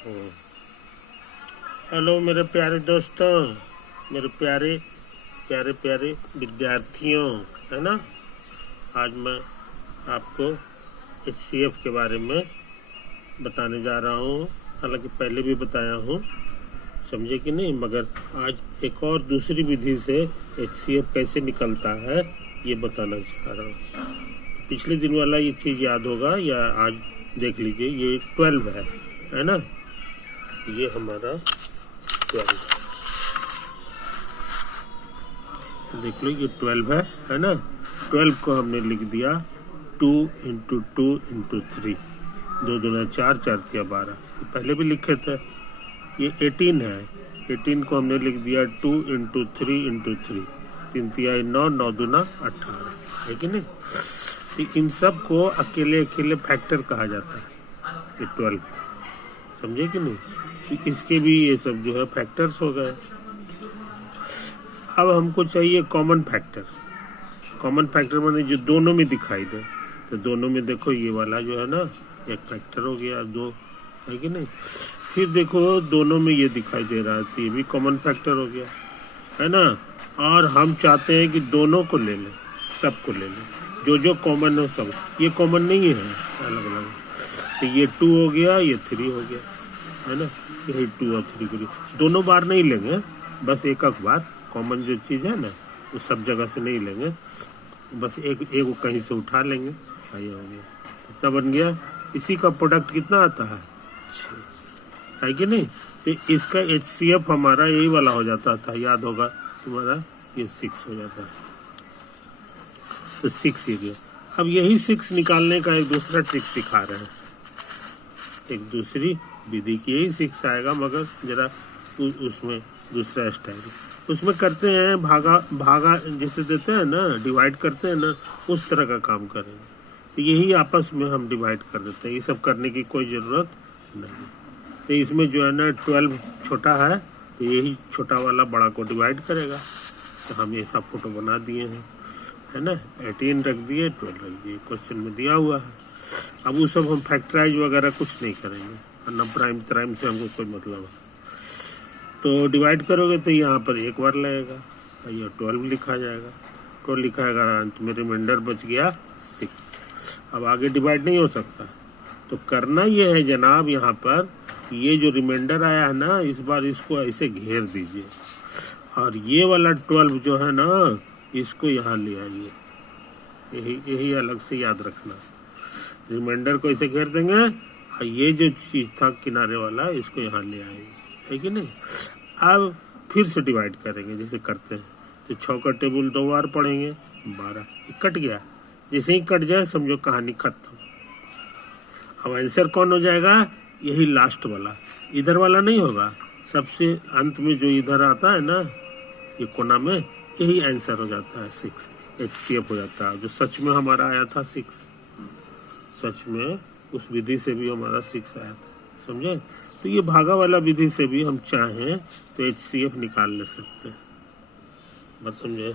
हम्म। Hello मेरे प्यारे दोस्तों, मेरे प्यारे प्यारे प्यारे विद्यार्थियों, है ना। आज मैं आपको HCF के बारे में बताने जा रहा हूँ। हालांकि पहले भी बताया हूँ, समझे कि नहीं, मगर आज एक और दूसरी विधि से HCF कैसे निकलता है ये बताना चाह रहा हूँ। पिछले दिन वाला ये चीज़ याद होगा या आज देख लीजिए। ये 12 है ना। ये हमारा 12 देख लो, ये 12 है ना। 12 को हमने लिख दिया 2 × 2 × 3, 2 दूना 4, 4 तिया 12। ये पहले भी लिखे थे। ये 18 है। 18 को हमने लिख दिया 2 × 3 × 3, 3 तिया 9, 9 दूना 18, है कि नहीं। तो इन सब को अकेले अकेले फैक्टर कहा जाता है, ये 12, समझे कि नहीं। तो इसके भी ये सब जो है फैक्टर्स हो गए। अब हमको चाहिए कॉमन फैक्टर। कॉमन फैक्टर माने जो दोनों में दिखाई दे। तो दोनों में देखो, ये वाला जो है ना, एक फैक्टर हो गया, 2, है कि नहीं। फिर देखो दोनों में ये दिखाई दे रहा है, तो ये भी कॉमन फैक्टर हो गया, है ना। और हम चाहते हैं कि दोनों को ले लें, सबको ले लें, जो जो कॉमन हो सब। ये कॉमन नहीं है, अलग अलग। तो ये 2 हो गया, ये 3 हो गया, है ना। यही 2 और 3 को दोनों बार नहीं लेंगे, बस एक बार। कॉमन जो चीज़ है ना, वो सब जगह से नहीं लेंगे, बस एक को कहीं से उठा लेंगे। ये हो गया, कितना बन गया। इसी का प्रोडक्ट कितना आता है, 6, है कि नहीं। तो इसका HCF हमारा यही वाला हो जाता था, याद होगा तुम्हारा, ये 6 हो जाता है। तो 6 ये गया। अब यही 6 निकालने का एक दूसरा ट्रिक सिखा रहे हैं, एक दूसरी विधि की। यही 6 आएगा, मगर जरा उसमें दूसरा स्टाइल। उसमें करते हैं भागा जिसे देते हैं ना, डिवाइड करते हैं ना, उस तरह का काम करेंगे। तो यही आपस में हम डिवाइड कर देते हैं, ये सब करने की कोई ज़रूरत नहीं। तो इसमें जो है ना 12 छोटा है, तो यही छोटा वाला बड़ा को डिवाइड करेगा। तो हम ये सब फोटो बना दिए हैं, है ना। 18 रख दिए, 12 रख दिए, क्वेश्चन में दिया हुआ है। अब वो सब हम फैक्टराइज वगैरह कुछ नहीं करेंगे, और न प्राइम त्राइम से हमको कोई मतलब है। तो डिवाइड करोगे तो यहाँ पर एक बार लगेगा, ये 12 लिखा जाएगा, 12 लिखा जाएगा, अंत में रिमाइंडर बच गया 6। अब आगे डिवाइड नहीं हो सकता। तो करना ये है जनाब, यहाँ पर ये जो रिमाइंडर आया है ना, इस बार इसको ऐसे घेर दीजिए, और ये वाला 12 जो है ना, इसको यहाँ ले आइए। यही अलग से याद रखना। रिमाइंडर को ऐसे घेर देंगे, और ये जो चीज़ था किनारे वाला, इसको यहाँ ले आएंगे, है कि नहीं। अब फिर से डिवाइड करेंगे जैसे करते हैं। तो 6 का टेबल 2 बार पढ़ेंगे, 12, कट गया। जैसे ही कट जाए समझो कहानी खत्म। अब आंसर कौन हो जाएगा, यही लास्ट वाला, इधर वाला नहीं होगा। सबसे अंत में जो इधर आता है ना, ये कोना में, यही आंसर हो जाता है 6, HCF हो जाता है। जो सच में हमारा आया था 6, सच में उस विधि से भी हमारा 6 आया था, समझे। तो ये भागा वाला विधि से भी हम चाहें तो HCF निकाल ले सकते हैं, बस समझे।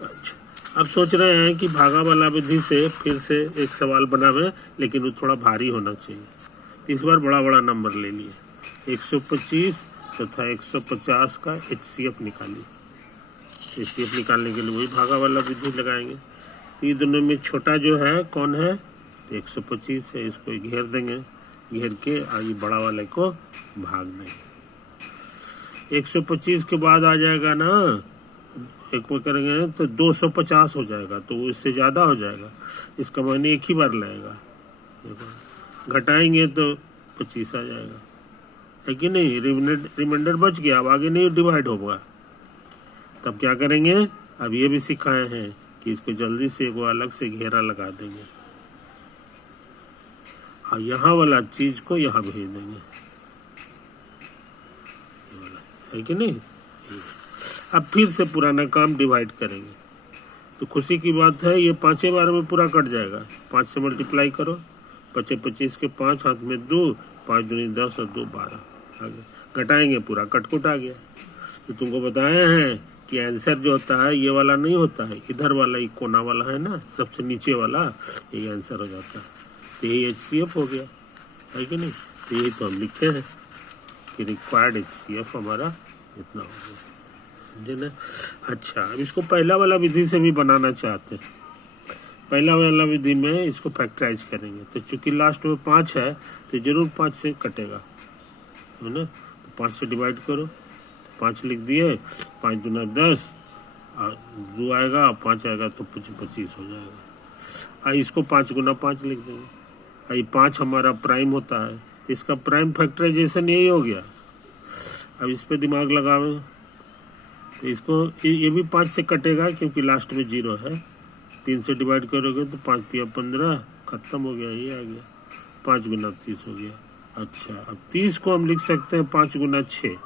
अच्छा, अब सोच रहे हैं कि भागा वाला विधि से फिर से एक सवाल बनावे, लेकिन वो थोड़ा भारी होना चाहिए। तो इस बार बड़ा बड़ा नंबर ले लिए, 125 तथा 150 का HCF निकालिए। HCF निकालने के लिए वही भागा वाला विधि लगाएंगे। तो ये दोनों में छोटा जो है कौन है, तो 125 है, इसको घेर देंगे, घेर के ये बड़ा वाले को भाग देंगे। 125 के बाद आ जाएगा ना, एक में करेंगे तो 250 हो जाएगा, तो वो इससे ज़्यादा हो जाएगा। इसका माने एक ही बार लगेगा, घटाएंगे तो 25 आ जाएगा, है कि नहीं। रिमाइंडर बच गया, अब आगे नहीं डिवाइड होगा। तब क्या करेंगे, अब ये भी सिखाए हैं कि इसको जल्दी से वो अलग से घेरा लगा देंगे, और यहाँ वाला चीज को यहाँ भेज देंगे, ये वाला, है कि नहीं। अब फिर से पुराना काम डिवाइड करेंगे। तो खुशी की बात है, ये 5 बार में पूरा कट जाएगा। 5 से मल्टीप्लाई करो, 5 25 के 5, हाथ में 2, 5 दूनी 10 और 2 12, आगे घटाएंगे, पूरा कटकुट आ गया। तो तुमको बताए हैं कि आंसर जो होता है ये वाला नहीं होता है, इधर वाला, ये कोना वाला है ना, सबसे नीचे वाला, ये आंसर हो जाता है। तो यही HCF हो गया, है कि नहीं। यही तो हम लिखे हैं कि रिक्वायर्ड HCF हमारा इतना हो गया, समझे ना। अच्छा, अब इसको पहला वाला विधि से भी बनाना चाहते हैं। पहला वाला विधि में इसको फैक्टराइज करेंगे, तो चूंकि लास्ट में 5 है तो जरूर 5 से कटेगा, है ना। तो 5 से डिवाइड करो, 5 लिख दिए, 5 दूना 10, और 2 आएगा, 5 आएगा तो 25 हो जाएगा। और इसको 5 गुना 5 लिख देंगे। ये 5 हमारा प्राइम होता है, तो इसका प्राइम फैक्टराइजेशन यही हो गया। अब इस पे दिमाग लगावे, तो इसको ये भी 5 से कटेगा क्योंकि लास्ट में 0 है। 3 से डिवाइड करोगे तो 5 दिया 15, खत्म हो गया, ये आ गया। 5 गुना 30 हो गया। अच्छा, अब 30 को हम लिख सकते हैं 5 गुना 6,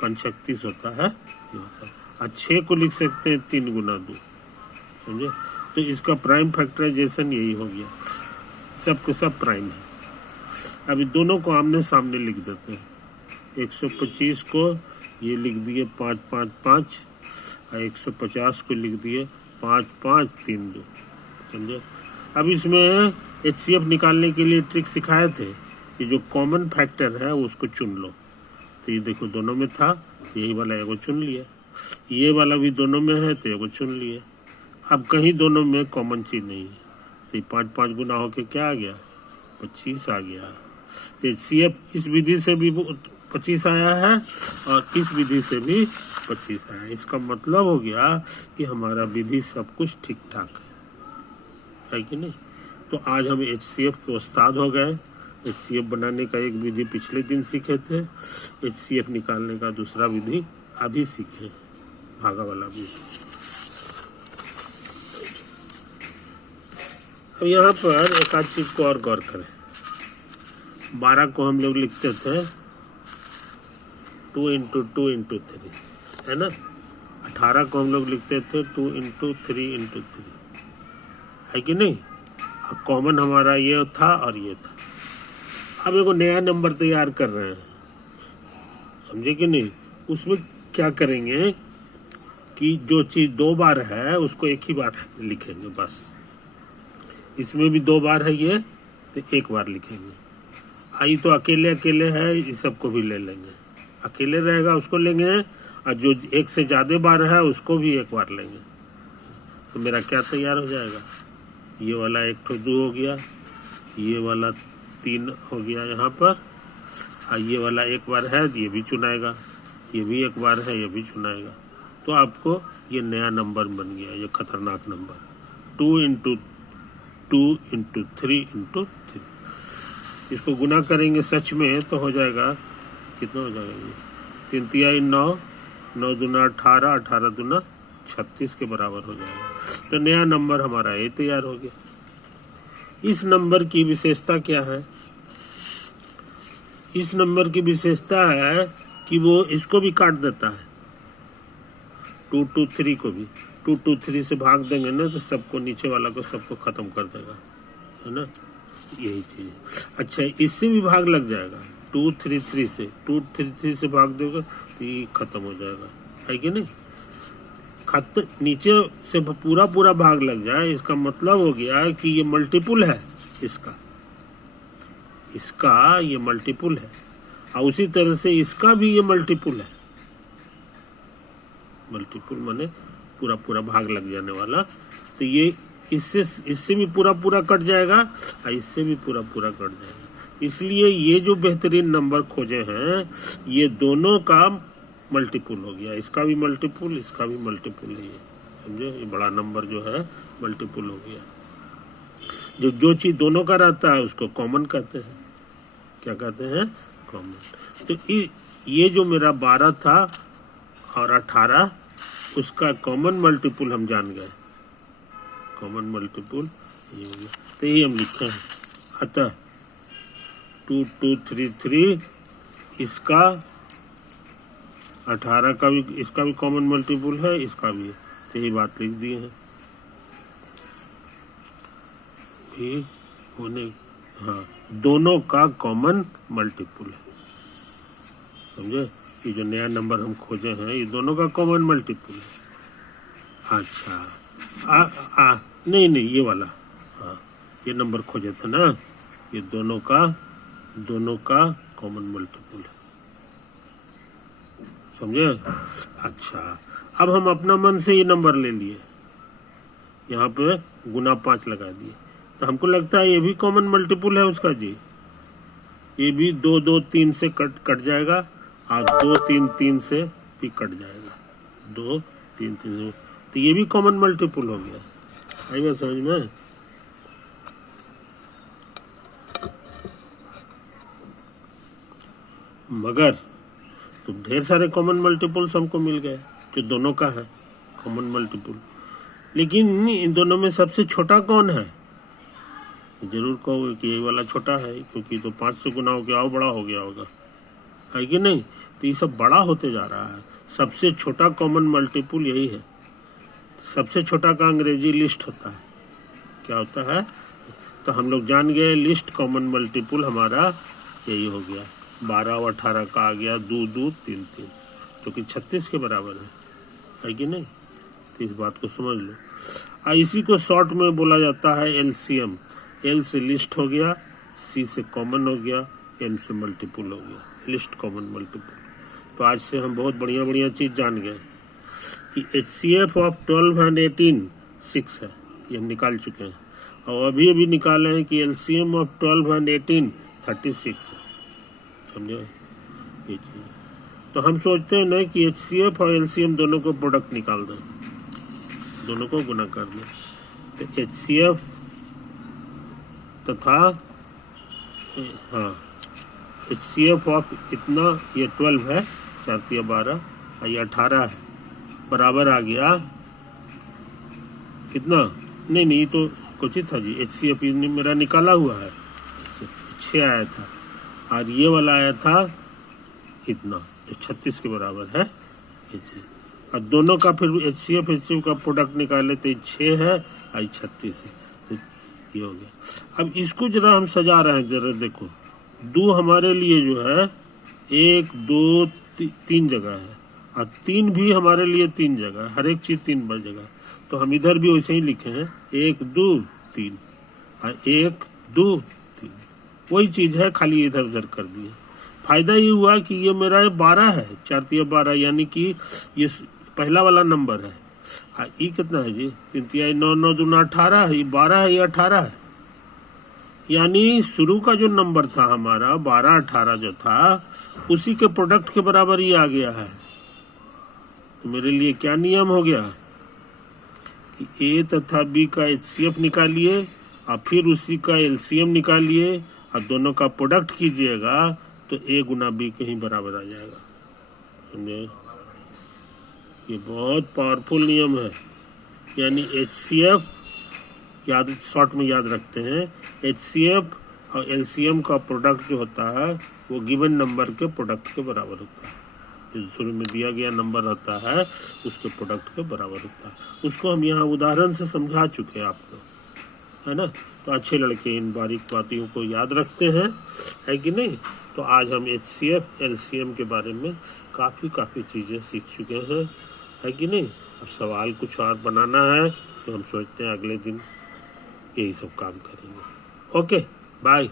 5 36 होता है, ये होता है। और 6 को लिख सकते हैं 3 गुना 2, समझे। तो इसका प्राइम फैक्टराइजेशन यही हो गया, सब के सब प्राइम है। अभी दोनों को आमने सामने लिख देते हैं। 125 को ये लिख दिए 5 5 5, और 150 को लिख दिए 5 5 3 2, समझे। अब इसमें HCF निकालने के लिए ट्रिक सिखाए थे कि जो कॉमन फैक्टर है उसको चुन लो। तो ये देखो दोनों में था, यही वाला एगो चुन लिया, ये वाला भी दोनों में है तो एगो चुन लिए। अब कहीं दोनों में कॉमन चीज नहीं है, तो ये 5 5 गुना होके क्या आ गया, 25 आ गया। तो HCF इस विधि से भी 25 आया है और इस विधि से भी 25 आया। इसका मतलब हो गया कि हमारा विधि सब कुछ ठीक ठाक है कि नहीं। तो आज हम HCF के उस्ताद हो गए। HCF बनाने का एक विधि पिछले दिन सीखे थे, HCF निकालने का दूसरा विधि अभी सीखे, भागा वाला विधि। अब यहाँ पर एक आध चीज को और गौर करें। 12 को हम लोग लिखते थे 2 × 2 × 3, है ना। 18 को हम लोग लिखते थे 2 × 3 × 3, है कि नहीं। अब कॉमन हमारा ये था और ये था। अब एक नया नंबर तैयार कर रहे हैं, समझे कि नहीं। उसमें क्या करेंगे कि जो चीज 2 बार है उसको एक ही बार लिखेंगे बस। इसमें भी 2 बार है ये, तो 1 बार लिखेंगे। आई तो अकेले अकेले है, इस सबको भी ले लेंगे। अकेले रहेगा उसको लेंगे, और जो 1 से ज़्यादा बार है उसको भी 1 बार लेंगे। तो मेरा क्या तैयार हो जाएगा, ये वाला 1 ठो 2 हो गया, ये वाला 3 हो गया यहाँ पर, और ये वाला 1 बार है ये भी चुनाएगा, ये भी 1 बार है ये भी चुनाएगा। तो आपको ये नया नंबर बन गया, ये खतरनाक नंबर 2 × 2 × 3 × 3। इसको गुना करेंगे सच में तो हो जाएगा, कितना हो जाएगा ये, 3 तिहाई 9, 9 दूना 18, 18 दूना 36 के बराबर हो जाएगा। तो नया नंबर हमारा ये तैयार हो गया। इस नंबर की विशेषता क्या है, इस नंबर की विशेषता है कि वो इसको भी काट देता है, 2 2 3 को भी 2 2 3 से भाग देंगे ना तो सबको, नीचे वाला को सबको खत्म कर देगा, है ना, यही चीज। अच्छा, इससे भी भाग लग जाएगा, 2 3 3 से 2 3 3 से भाग देगा तो ये खत्म हो जाएगा, है कि नहीं। नीचे से पूरा पूरा भाग लग जाए, इसका मतलब हो गया कि ये मल्टीपुल है इसका ये मल्टीपुल है, और उसी तरह से इसका भी ये मल्टीपुल है। मल्टीपुल माने पूरा पूरा भाग लग जाने वाला। तो ये इससे भी पूरा पूरा कट जाएगा और इससे भी पूरा पूरा कट जाएगा। इसलिए ये जो बेहतरीन नंबर खोजे हैं ये दोनों का मल्टीपुल हो गया, इसका भी मल्टीपुल, इसका भी मल्टीपुल है, ये समझे। ये बड़ा नंबर जो है मल्टीपुल हो गया। जो चीज दोनों का रहता है उसको कॉमन कहते हैं। क्या कहते हैं, कॉमन। तो ये जो मेरा 12 था और 18, उसका कॉमन मल्टीपुल हम जान गए, कॉमन मल्टीपुल ये हो गया। तो ये हम लिखे हैं, अतः 2 2 3 3, इसका 18 का भी, इसका भी कॉमन मल्टीपुल है, इसका भी है। तो यही बात लिख दिए हैं ये होने, हाँ, दोनों का कॉमन मल्टीपुल है, समझे। ये जो नया नंबर हम खोजे हैं ये दोनों का कॉमन मल्टीपुल है। अच्छा, नहीं ये वाला, हाँ, ये नंबर खोजे थे ना, ये दोनों का दोनों का कॉमन मल्टीपल है। समझे? अच्छा, अब हम अपना मन से ये नंबर ले लिए, यहाँ पे गुना 5 लगा दिए, तो हमको लगता है ये भी कॉमन मल्टीपल है उसका जी। ये भी 2 2 3 से कट जाएगा और 2 3 3 से भी कट जाएगा, 2 3 3 से, तो ये भी कॉमन मल्टीपल हो गया। आई बात समझ में? मगर तो ढेर सारे कॉमन मल्टीपल्स हमको मिल गए जो दोनों का है कॉमन मल्टीपल, लेकिन इन दोनों में सबसे छोटा कौन है? जरूर कहोगे कि यही वाला छोटा है, क्योंकि तो 5 से गुना हो गया और बड़ा हो गया होगा, है कि नहीं? तो ये सब बड़ा होते जा रहा है। सबसे छोटा कॉमन मल्टीपल यही है। सबसे छोटा का अंग्रेजी लिस्ट होता है। क्या होता है? तो हम लोग जान गए लिस्ट कॉमन मल्टीपल हमारा यही हो गया। 12 और 18 का आ गया 2 2 3 3, जो कि 36 के बराबर है कि नहीं? तो इस बात को समझ लो। इसी को शॉर्ट में बोला जाता है एलसीएम। एल से लिस्ट हो गया, सी से कॉमन हो गया, एम से मल्टीपल हो गया, लिस्ट कॉमन मल्टीपल। तो आज से हम बहुत बढ़िया बढ़िया चीज़ जान गए कि HCF ऑफ 12 and 18 6 है, ये हम निकाल चुके हैं। और अभी निकाले हैं कि LCM ऑफ 12 and 18 36 है। समझे ये चीज़? तो हम सोचते हैं ना कि HCF और LCM दोनों को प्रोडक्ट निकाल दें, दोनों को गुना कर दें। तो HCF तथा HCF ऑफ इतना, ये 12 है, 4 3 12, और ये 18 है, बराबर आ गया कितना? नहीं तो कुछ ही था जी। HCF मेरा निकाला हुआ है, 6 आया था, और ये वाला आया था इतना, जो 36 के बराबर है। और दोनों का फिर HCF का प्रोडक्ट निकाले तो 6 है और 36 है, तो ये हो गया। अब इसको जरा हम सजा रहे हैं, जरा देखो, 2 हमारे लिए जो है 1 2 3 जगह है, और 3 भी हमारे लिए 3 जगह, हर एक चीज़ 3 बार जगह। तो हम इधर भी वैसे ही लिखे हैं 1 2 3 और 1 2 3, वही चीज़ है, खाली इधर उधर कर दिए। फायदा ये हुआ कि ये मेरा 12 है, 4 3 12, यानी कि ये पहला वाला नंबर है। ये कितना है जी? 3 3 9 9 2 18 है, ये 12 है, ये 18 है। यानी शुरू का जो नंबर था हमारा 12 18 जो था, उसी के प्रोडक्ट के बराबर ही आ गया है। तो मेरे लिए क्या नियम हो गया कि ए तथा बी का HCF निकालिए और फिर उसी का LCM निकालिए और दोनों का प्रोडक्ट कीजिएगा, तो ए गुना बी के ही बराबर आ जाएगा। समझे? ये बहुत पावरफुल नियम है। यानी HCF याद, शॉर्ट में याद रखते हैं, HCF और LCM का प्रोडक्ट जो होता है वो गिवन नंबर के प्रोडक्ट के बराबर होता है। जो शुरू में दिया गया नंबर होता है उसके प्रोडक्ट के बराबर होता है। उसको हम यहाँ उदाहरण से समझा चुके हैं आपको, है ना? तो अच्छे लड़के इन बारीक बातों को याद रखते हैं, है कि नहीं? तो आज हम HCF LCM के बारे में काफ़ी चीज़ें सीख चुके हैं, है कि नहीं? अब सवाल कुछ और बनाना है तो हम सोचते हैं अगले दिन यही सब काम करेंगे। Okay, bye.